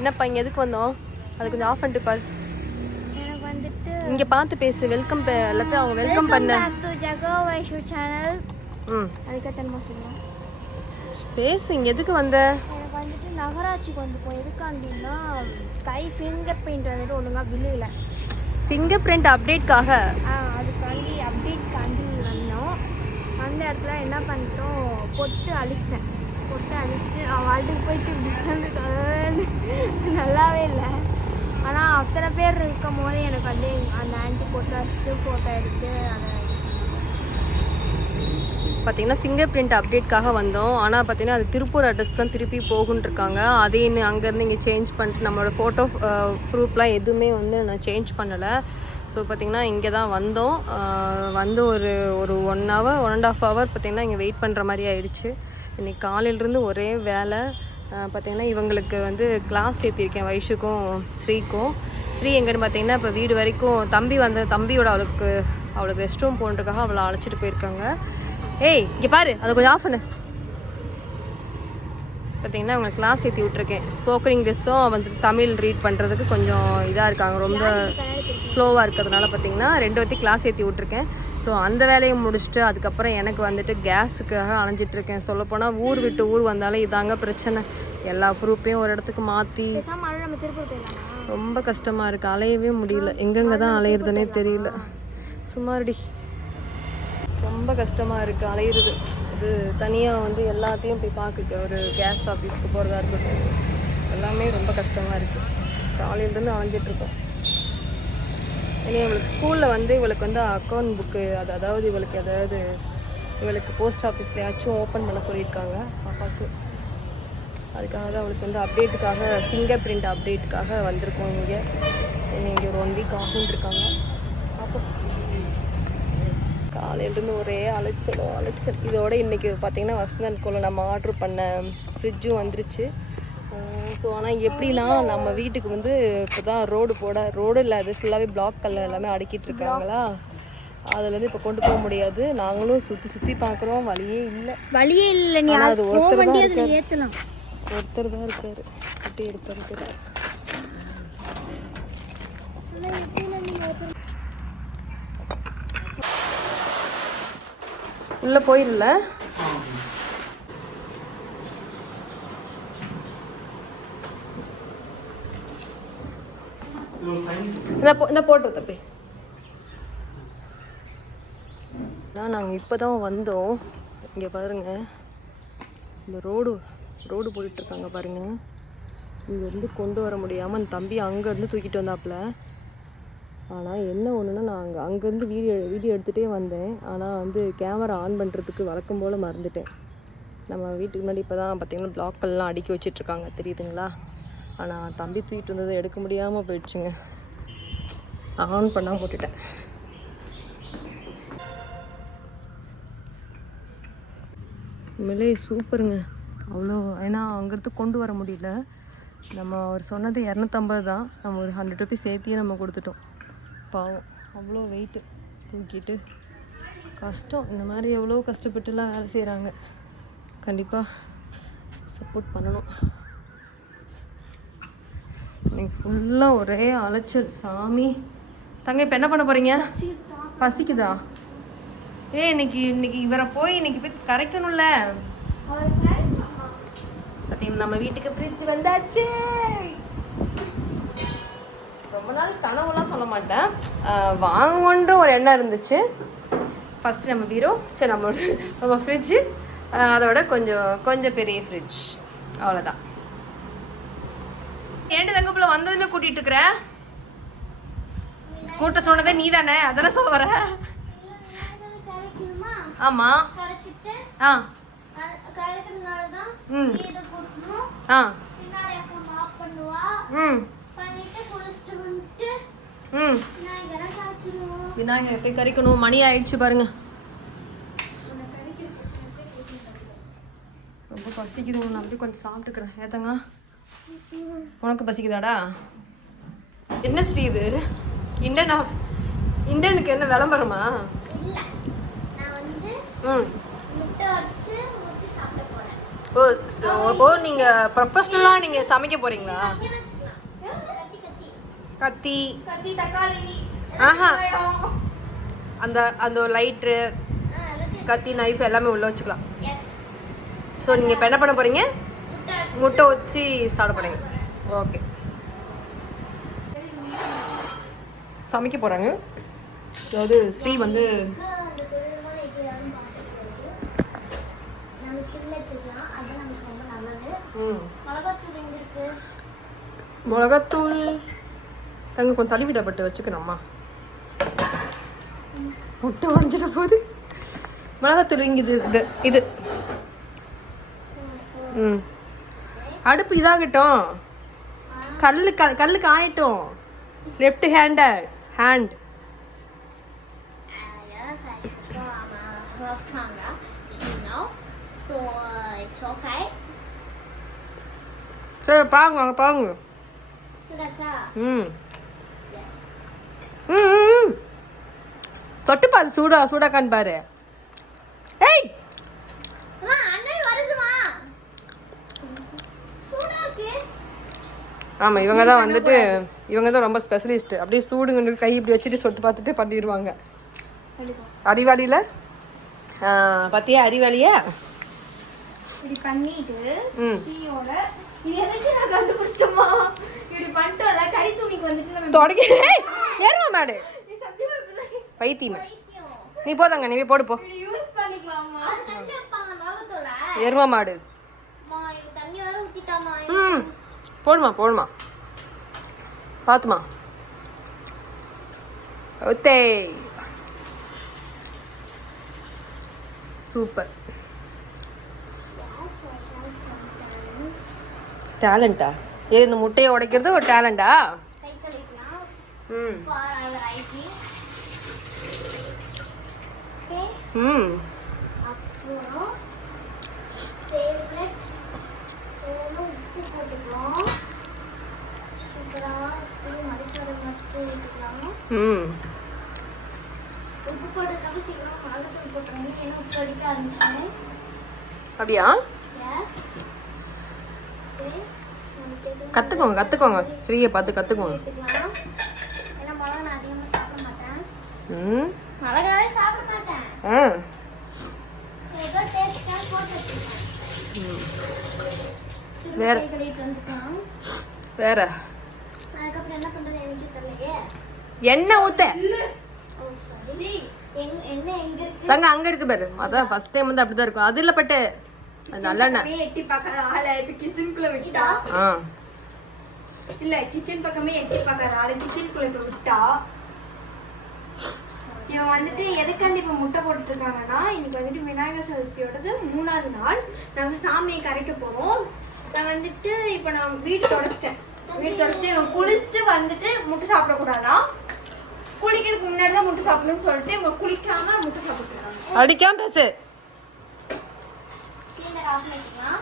என்னப்பா இங்கே எதுக்கு வந்தோம்? அது கொஞ்சம் ஆஃப் பண்ணிட்டு பாரு. எனக்கு வந்துட்டு இங்கே பார்த்து பேசு. வெல்கம் எல்லாத்தையும் அவங்க வெல்கம் பண்ண ஜகோ வைஷு சேனல். அதுக்கு தன்மா சொல்லலாம் பேசு. இங்கே எதுக்கு வந்த? எனக்கு வந்துட்டு நகராட்சிக்கு வந்து எதுக்கு அப்படின்னா கை ஃபிங்கர் பிரிண்ட் வந்துட்டு ஒழுங்காக விழுகலை. ஃபிங்கர் பிரிண்ட் அப்டேட்காக அதுக்காண்டி அப்டேட்காண்டி வந்தோம். அந்த இடத்துல என்ன பண்ணிட்டோம், பொட்டு அழிச்சிட்டு வாழ்த்துக்கு போயிட்டு நல்லாவே இல்லை. ஆனால் அத்தனை பேர் இருக்கும் போது எனக்கு வந்து அந்த ஆன்ட்டி பொட்டு வச்சுட்டு ஃபோட்டோ எடுத்து அதை பார்த்தீங்கன்னா ஃபிங்கர் பிரிண்ட் அப்டேட்காக வந்தோம். ஆனால் பார்த்தீங்கன்னா அது திருப்பூர் அட்ரஸ் தான் திருப்பி போகுன்ட்ருக்காங்க. அதே இன்னும் அங்கேருந்து இங்கே சேஞ்ச் பண்ணிட்டு நம்மளோட ஃபோட்டோ ப்ரூஃப்லாம் எதுவுமே வந்து நான் சேஞ்ச் பண்ணலை. ஸோ பார்த்திங்கன்னா இங்கே தான் வந்தோம். வந்து ஒரு 1 hour 1.5 hour பார்த்திங்கன்னா இங்கே வெயிட் பண்ணுற மாதிரி ஆயிடுச்சு. இன்றைக்கி காலையிலேருந்து ஒரே வேலை. பார்த்திங்கன்னா இவங்களுக்கு வந்து கிளாஸ் சேர்த்திருக்கேன், வைஷுக்கும் ஸ்ரீக்கும். ஸ்ரீ எங்கன்னு பார்த்திங்கன்னா இப்போ வீடு வரைக்கும் தம்பியோட அவளுக்கு ரெஸ்ட் ரூம் போன்றதுக்காக அவளை அழைச்சிட்டு போயிருக்காங்க. ஏய் இங்கே பாரு, அதை கொஞ்சம் ஆஃப் பண்ணு. பார்த்திங்கன்னா அவங்க கிளாஸ் ஏற்றி விட்ருக்கேன். ஸ்போக்கன் இங்கிலீஷும் வந்து தமிழ் ரீட் பண்ணுறதுக்கு கொஞ்சம் இதாக இருக்காங்க, ரொம்ப ஸ்லோவாக இருக்கிறதுனால பார்த்திங்கன்னா 2 பேர்த்தையும் கிளாஸ் ஏற்றி விட்ருக்கேன். ஸோ அந்த வேலையை முடிச்சுட்டு அதுக்கப்புறம் எனக்கு வந்துட்டு கேஸுக்காக அலைஞ்சிட்ருக்கேன். சொல்லப்போனால் ஊர் விட்டு ஊர் வந்தாலும் இதாங்க பிரச்சனை. எல்லா ப்ரூஃபையும் ஒரு இடத்துக்கு மாற்றி ரொம்ப கஷ்டமாக இருக்குது. அலையவே முடியல. எங்கெங்கே தான் அலையிறதுனே தெரியல. சும்மாடி ரொம்ப கஷ்டமாக இருக்குது அலையிறது. இது தனியாக வந்து எல்லாத்தையும் போய் பார்க்க ஒரு கேஸ் ஆஃபீஸ்க்கு போகிறதா இருக்கட்டும், எல்லாமே ரொம்ப கஷ்டமாக இருக்குது. காலையிலேருந்து அலைஞ்சிட்ருக்கோம். இனி இவளுக்கு ஸ்கூலில் வந்து இவளுக்கு வந்து அக்கௌண்ட் புக்கு அதாவது இவளுக்கு போஸ்ட் ஆஃபீஸ்லையாச்சும் ஓப்பன் பண்ண சொல்லியிருக்காங்க பாப்பாவுக்கு. அதுக்காக தான் அவளுக்கு வந்து அப்டேட்டுக்காக ஃபிங்கர் பிரிண்ட் அப்டேட்டுக்காக வந்திருக்கோம். இங்கே ஒரு 1 week ஆகுன்ட்ருக்காங்க. பார்ப்போம். காலையிலேருந்து ஒரே அலைச்சல். இதோட இன்றைக்கி பார்த்திங்கன்னா வசந்தன்கோல நம்ம ஆர்டர் பண்ண ஃப்ரிட்ஜும் வந்துருச்சு. ஸோ ஆனால் எப்படிலாம் நம்ம வீட்டுக்கு வந்து இப்போ தான் ரோடு இல்லை, அது ஃபுல்லாகவே பிளாக் கல்ல எல்லாமே அடுக்கிட்டு இருக்காங்களா, அதுலேருந்து இப்போ கொண்டு போக முடியாது. நாங்களும் சுற்றி பார்க்குறோம், வழியே இல்லை. ஆனால் அது ஒருத்தர் தான் இருக்காரு சுற்றி எடுத்துருக்காரு. உள்ளே போயிடல. இந்த போட்டு தப்பி. நாங்கள் இப்போ தான் வந்தோம். இங்கே பாருங்கள், இந்த ரோடு போயிட்டுருக்காங்க பாருங்கள். இங்கேருந்து கொண்டு வர முடியாமல் அந்த தம்பி அங்கேருந்து தூக்கிட்டு வந்தாப்புல. ஆனால் என்ன ஒன்றுனா நான் அங்கேருந்து வீடியோ எடுத்துகிட்டே வந்தேன். ஆனால் வந்து கேமரா ஆன் பண்ணுறதுக்கு வழக்கம் போல் மறந்துட்டேன். நம்ம வீட்டுக்கு முன்னாடி இப்போ தான் பார்த்திங்கன்னா பிளாக்கெல்லாம் அடுக்கி வச்சிட்ருக்காங்க, தெரியுதுங்களா? ஆனால் தம்பி தூக்கிட்டு வந்ததை எடுக்க முடியாமல் போயிடுச்சுங்க. ஆன் பண்ணால் போட்டுட்டேன். உண்மையிலே சூப்பருங்க. அவ்வளோ, ஏன்னா அங்கேருந்து கொண்டு வர முடியல. நம்ம அவர் சொன்னது 250 தான். நம்ம ஒரு 100 rupees சேர்த்தியே நம்ம கொடுத்துட்டோம். பாவம், அவ்வளோ வெயிட்டு தூக்கிட்டு கஷ்டம். இந்த மாதிரி எவ்வளோ கஷ்டப்பட்டுலாம் வேலை செய்கிறாங்க. கண்டிப்பாக சப்போர்ட் பண்ணணும். இன்னைக்கு ஃபுல்லாக ஒரே அலைச்சல். சாமி தங்க, இப்போ என்ன பண்ண போகிறீங்க? பசிக்குதா? இன்னைக்கு இவரை போய் கரைக்கணும்ல. பார்த்தீங்கன்னா நம்ம வீட்டுக்கு ஃப்ரிட்ஜ் வந்தாச்சு. ரொம்ப நாள் கனவுலாம் சொல்ல மாட்டேன், வாங்குவோன்ற ஒரு எண்ணம் இருந்துச்சு. ஃபஸ்ட்டு நம்ம பீரோ, சரி நம்ம ஃப்ரிட்ஜு, அதோட கொஞ்சம் பெரிய ஃப்ரிட்ஜ், அவ்வளோதான். ஏன்ட்டு தங்கப்புல வந்ததுமே கூட்டிகிட்டு இருக்கிற? கூட்ட சொன்னதே நீ தானே, அதெல்லாம் சொல்ல வர? ஆமாம். ஆ ம் ஆ ம் ம் விநாயகரை போய் கறிக்கணும். மணி ஆயிடுச்சு பாருங்க. ரொம்ப பசிக்குது. நான் அப்படியே கொஞ்சம் சாப்பிட்டுக்கிறேன். ஏத்தங்க, உனக்கு பசிக்குதாடா? என்ன ஸ்ரீ இது? இண்டனுக்கு என்ன விளம்பரமா? ம் ஓ, நீங்கள் ப்ரொஃபஷ்னலாக நீங்கள் சமைக்க போகிறீங்களா? கத்தி, கத்தி, தக்காளி, ஆஹா வெங்காயம். அந்த அந்த லைட்ரு, கத்தி, நைஃப் எல்லாமே உள்ளே வச்சுக்கலாம். Yes. ஸோ நீங்கள் இப்போ என்ன பண்ண போகிறீங்க? முட்டை வச்சு சாப்பிட போகிறீங்க. ஓகே, சமைக்க போகிறாங்க. அதாவது ஸ்ரீ வந்து மிளகாத்தூள் தங்க கொஞ்சம் தள்ளிவிடப்பட்டு வச்சுக்கணும்மா. முட்டை உடஞ்சிட்ட போது மிளகாத்தூள் இங்கே இது இது ம் அடுப்பு இதாகட்டும். கல்லு காயட்டும். Left hand. Yes, I so I'm a off camera now. So it's okay. சரி பாருங்க. So that's ம் yes. ம் தொட்டு பாரு, சூடாக்கான்னு பாரு. ஏய் அம்மா அண்ணன் வருதுமா. சூடா இருக்கு. ஆமாம், இவங்க தான் ரொம்ப ஸ்பெஷலிஸ்ட். அப்படியே சூடுங்க கை இப்படி வச்சுட்டு சொட்டு பார்த்துட்டு பண்ணிடுவாங்க. அறிவாளியில் பார்த்தியா அரிவாளியா? இப்படி பண்ணிட்டு ம் டீயோட இது எதுக்கு நான் கண்டுபிடிச்சிட்டோமா? இப்படி பண்ணிட்டோம்ல கறி துணிக்கு வந்துட்டு நம்ம தொடங்கி ஏறுமா மாடு சத்தியமா இப்படி பைத்தியமா. நீ போதாங்க, நீ போடு போ. யூஸ் பண்ணிக்கலாமா? அது தண்ணி வைப்பாங்க நாகத்தோல. எருமா மாடு. மா இது தண்ணி வர ஊத்திட்டாமா. ம் போடுமா பார்த்துமா. ஓத்தே சூப்பர். டேலண்டா? இந்த முட்டையை உடைக்கிறது ஒரு டேலண்டா? கை கழுவிக்கலாம். ம் for our hygiene. Okay. ம் அப்புறம் ஃபேவரட் உப்பு போட்டுக்கலாம். சூப்பராக உப்பு மடிச்சோட மட்டும் ஊற்றிக்கலாம். ம் உப்பு போட்டதுக்காக சீக்கிரம் மிளகாத்தூள் போட்டுருங்க. ஏன்னா உப்பு அடிக்க ஆரம்பிச்சேன். அப்படியா? எஸ். ஓகே. கற்றுக்கோங்க ஸ்ரீயை பார்த்து கற்றுக்கோங்க. எடுத்துக்கலாம். ஏன்னா மிளகா நான் அதிகமாக சாப்பிட மாட்டேன். ம் மிளகாவே சாப்பிட மாட்டேன். ஆ ஏதோ டேஸ்ட்டாக போட்டு வச்சுருக்கேன். வேற? கழுவிட்டு வந்துக்கலாம். வேற அதுக்கப்புறம் என்ன பண்ணுறது எனக்கு தெரியலையே. எண்ணெய் ஊற்ற ஓ சாரி. எண்ணெய் எங்கே இருக்கு? தங்க அங்கே இருக்கு பாரு. அதான் ஃபர்ஸ்ட் டைம் வந்து அப்படி தான் இருக்கும். அது இல்லை பட்டு அது நல்லெண்ணெய். எட்டி பார்க்காத ஆளை இப்போ கிச்சனுக்குள்ளே விட்டா. ஆ இல்லை கிச்சன் பக்கமே எட்டி பார்க்காத ஆளை கிச்சனுக்குள்ளே இப்போ விட்டா. இவன் வந்துட்டு எதுக்காண்டி இப்போ முட்டை போட்டுட்டு இருக்காங்கன்னா, இன்னைக்கு வந்துட்டு விநாயகர் சதுர்த்தியோடது 3வது நாள். நாங்கள் சாமியை கரைக்க போகிறோம். நான் வந்துட்டு இப்போ நான் வீடு தொடச்சிட்டேன். இவன் குளிச்சுட்டு வந்துட்டு முட்டை சாப்பிடக்கூடாதா? குளிக்கிறதுக்கு முன்னாடி தான் முட்டை சாப்பிடணும்னு சொல்லிட்டு இவங்க குளிக்காம முட்டை சாப்பிட்டுருக்காங்க. அடிக்காம பேசு. சிலிண்டர் ஆஃப் பண்ணிக்கலாம்.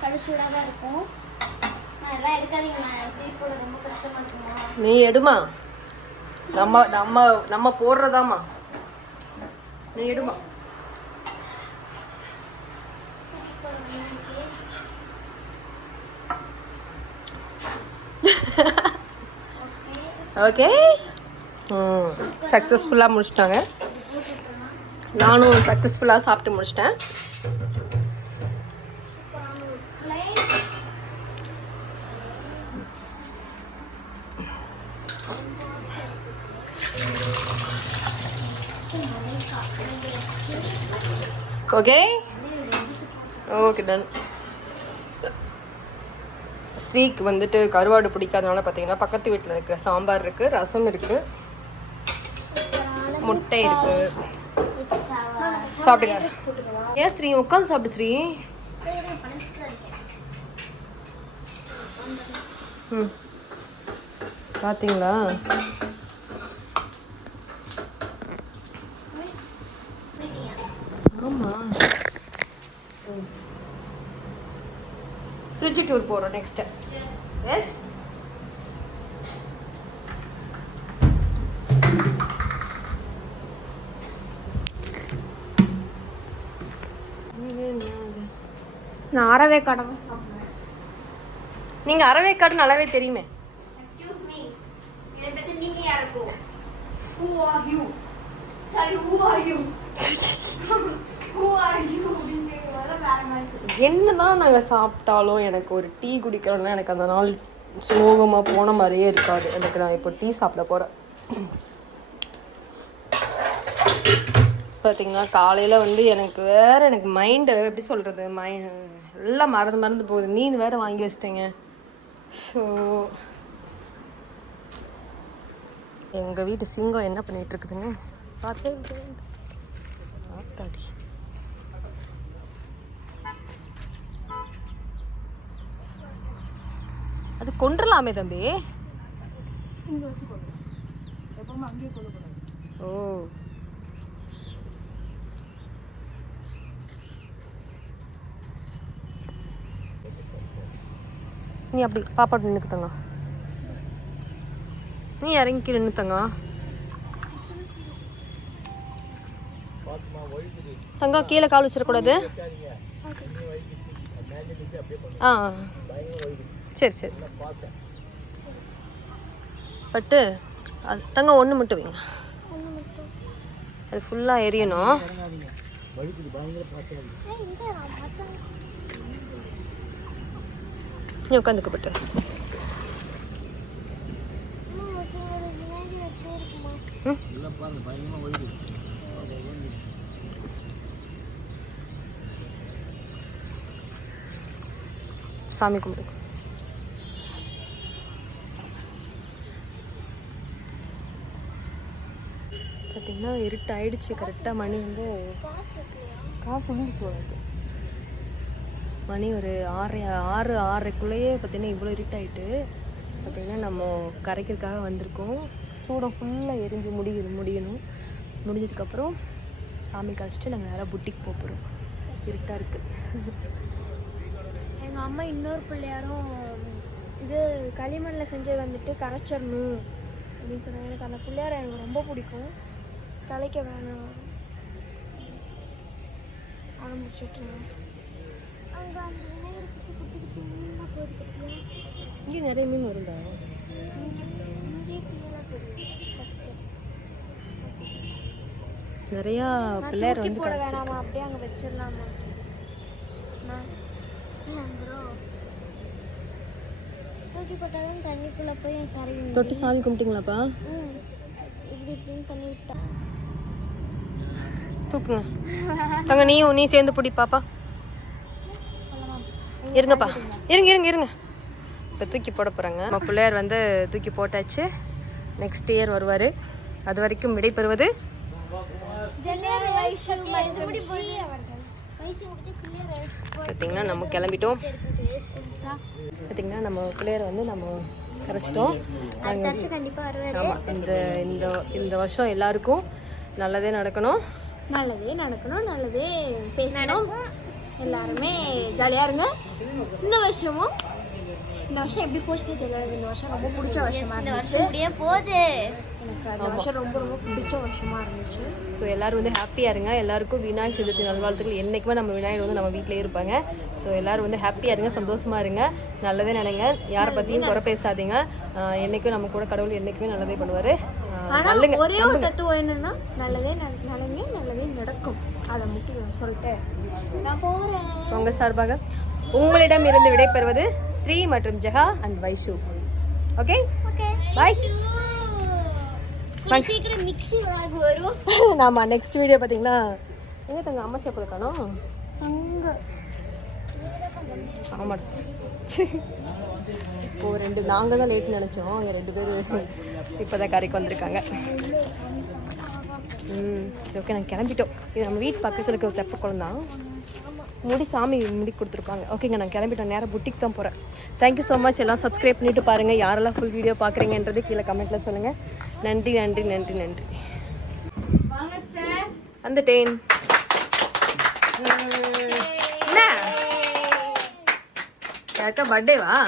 கடு சூடாக தான் இருக்கும். அதெல்லாம் எடுக்காதீங்க. நான் தீர்ப்போட ரொம்ப கஷ்டமாக இருக்குமா? நீ எடுமா. நம்ம போடுறதாமா. நீ எடுமா. ஓகே. சக்ஸஸ்ஃபுல்லாக முடிச்சிட்டாங்க. நானும் சக்ஸஸ்ஃபுல்லாக சாப்பிட்டு முடிச்சிட்டேன். Okay done. ஸ்ரீக்கு வந்துட்டு கருவாடு பிடிக்காதனால பார்த்தீங்கன்னா பக்கத்து வீட்டில் இருக்குது. சாம்பார் இருக்குது, ரசம் இருக்குது, முட்டை இருக்குது. சாப்பிடுங்க. ஏன் ஸ்ரீ உட்காந்து சாப்பிடு ஸ்ரீ. ம் பார்த்தீங்களா? ஆமாம். ஃப்ரிட்ஜ் டூர் போகிறோம் நெக்ஸ்ட்டு. எஸ் நான் அறவே கடமை சாப்பிடுவேன். நீங்கள் அறவேக்காடு நல்லாவே தெரியுமே. Excuse me. who are you? Sorry, who are you? Who are you? அப்படின்னு கேட்கும்போது வேற மாதிரி இருக்கு. என்னதான் நாங்கள் சாப்பிட்டாலும் எனக்கு ஒரு டீ குடிக்கிறோன்னா எனக்கு அந்த நாள் சோகமாக போன மாதிரியே இருக்காது. எனக்கு நான் இப்போ டீ சாப்பிட போகிறேன். பார்த்தீங்கன்னா காலையில் வந்து எனக்கு மைண்டு எப்படி சொல்கிறது, எல்லாம் மறந்து போகுது. மீன் வேறு வாங்கி வச்சிட்டேங்க. ஸோ எங்கள் வீட்டு சிங்கம் என்ன பண்ணிகிட்டு இருக்குதுங்க பார்த்தே. அது கொண்டுலாமே தம்பி. ஓ நீ அப்படி பாப்பாட்டு நின்றுக்கு தங்க, நீ இறங்கி நின்று தங்க. தங்கா கீழே கால் வச்சிடக்கூடாது. ஆ சரி சரி பட்டு அது தங்க ஒன்று மட்டும் வைங்க, அது ஃபுல்லாக எரியணும். நீ உட்காந்துக்கப்பட்டு சாமி கும்பிடு. பார்த்தீங்கன்னா இருட்டு ஆயிடுச்சு. கரெக்டாக மணி வந்து காசு வந்துடுச்சு உனக்கு. மணி ஒரு 6:30 பார்த்தீங்கன்னா இவ்வளோ இருட்டாயிட்டு. பார்த்தீங்கன்னா நம்ம கரைக்கிறதுக்காக வந்திருக்கோம். சூடம் ஃபுல்லாக எரிஞ்சு முடியணும். முடிஞ்சதுக்கப்புறம் சாமி கழிச்சிட்டு நாங்கள் நேராக புட்டிக்கு போகிறோம். இருட்டாக இருக்குது. எங்கள் அம்மா இன்னொரு பிள்ளையாரும் இது களிமண்ணில் செஞ்சு வந்துட்டு கரைச்சிடணும் அப்படின்னு சொன்னாங்க. எனக்கு அந்த பிள்ளையாரை எனக்கு ரொம்ப பிடிக்கும். கலைக்க வேணாம் ஆரம்பிச்சுட்டு இங்கே நிறைய மீன் வருதா? நிறையா பிள்ளையார் வந்து போட வேணாமா, அப்படியே அங்கே வச்சிடலாமா? தூக்கி போட்டாலும் தண்ணிக்குள்ளே போய் கரையும். தொட்டு சாமி கும்பிட்டீங்களாப்பா? இப்படி இப்படின்னு பண்ணி விட்டா தூக்குங்க தங்க. நீ சேர்ந்து பிடி பாப்பா. இருங்கப்பா, இருங்க. இப்போ தூக்கி போட போகிறாங்க. நம்ம பிள்ளையார் வந்து தூக்கி போட்டாச்சு. நெக்ஸ்ட் இயர் வருவார். அது வரைக்கும் விடைபெறுவது பார்த்தீங்கன்னா நம்ம கிளம்பிட்டோம். பார்த்தீங்கன்னா நம்ம பிள்ளையார் வந்து நம்ம கரைச்சிட்டோம். ஆமாம், இந்த வருஷம் எல்லாருக்கும் நல்லதே நடக்கணும், நல்லதே பேசணும். எல்லாருமே ஜாலியாக இருங்க. இந்த வருஷம் எப்படி போச்சுன்னு தெரியல. இந்த வருஷம் ரொம்ப பிடிச்ச வருஷமா இருந்துச்சு. எனக்கு அந்த வருஷம் ரொம்ப பிடிச்ச வருஷமா இருந்துச்சு. ஸோ எல்லோரும் வந்து ஹாப்பியாக இருங்க. எல்லாருக்கும் விநாயகர் சதுர்த்தி நல்வாழ்த்துக்கள். என்றைக்குமே நம்ம விநாயகர் வந்து நம்ம வீட்டிலே இருப்பாங்க. ஸோ எல்லோரும் வந்து ஹாப்பியாக இருங்க, சந்தோஷமாக இருங்க, நல்லதே நினைங்க, யாரை பற்றியும் குறை பேசாதீங்க. என்றைக்கும் நம்ம கூட கடவுள் என்றைக்குமே நல்லதே பண்ணுவார். ஒரே ஒரு தத்துவம் என்னன்னா, நல்லதே நினைங்க, நல்லதே நடக்கும். அதை மட்டும் சொல்லிட்டு நான் போகிறேன். உங்கள் சார்பாக உங்களிடம் இருந்து விடைபெறுவது ஸ்ரீ மற்றும் Jega and Vaishu. Okay bye. சீக்கிரம் மிக்ஸி வாங்க வரும். நாம நெக்ஸ்ட் வீடியோ பார்த்தீங்கன்னா எங்கே தங்க அம்மா சேப்பது காணோம் அங்கே. ஆமாம், இப்போது நாங்கள் தான் லேட் நினச்சோம். அங்கே 2 பேர் இப்போ தான் கரைக்கு வந்திருக்காங்க. ஓகே, நாங்கள் கிளம்பிட்டோம். இது நம்ம வீட்டு பக்கத்தில் இருக்க ஒரு தெப்ப குளம் தான். சாமி முடி கொடுத்துருப்பாங்க. ஓகேங்க, நான் கிளம்பிட்டோம். நேராக புட்டிக்கு தான் போகிறேன். Thank you so much. எல்லாம் சப்ஸ்கிரைப் பண்ணிவிட்டு பாருங்கள். யாரெல்லாம் ஃபுல் வீடியோ பார்க்குறீங்கன்றது கீழே கமெண்ட்டில் சொல்லுங்கள். நன்றி. வந்துட்டேன். என்ன யாருக்கா பர்த்டேவா?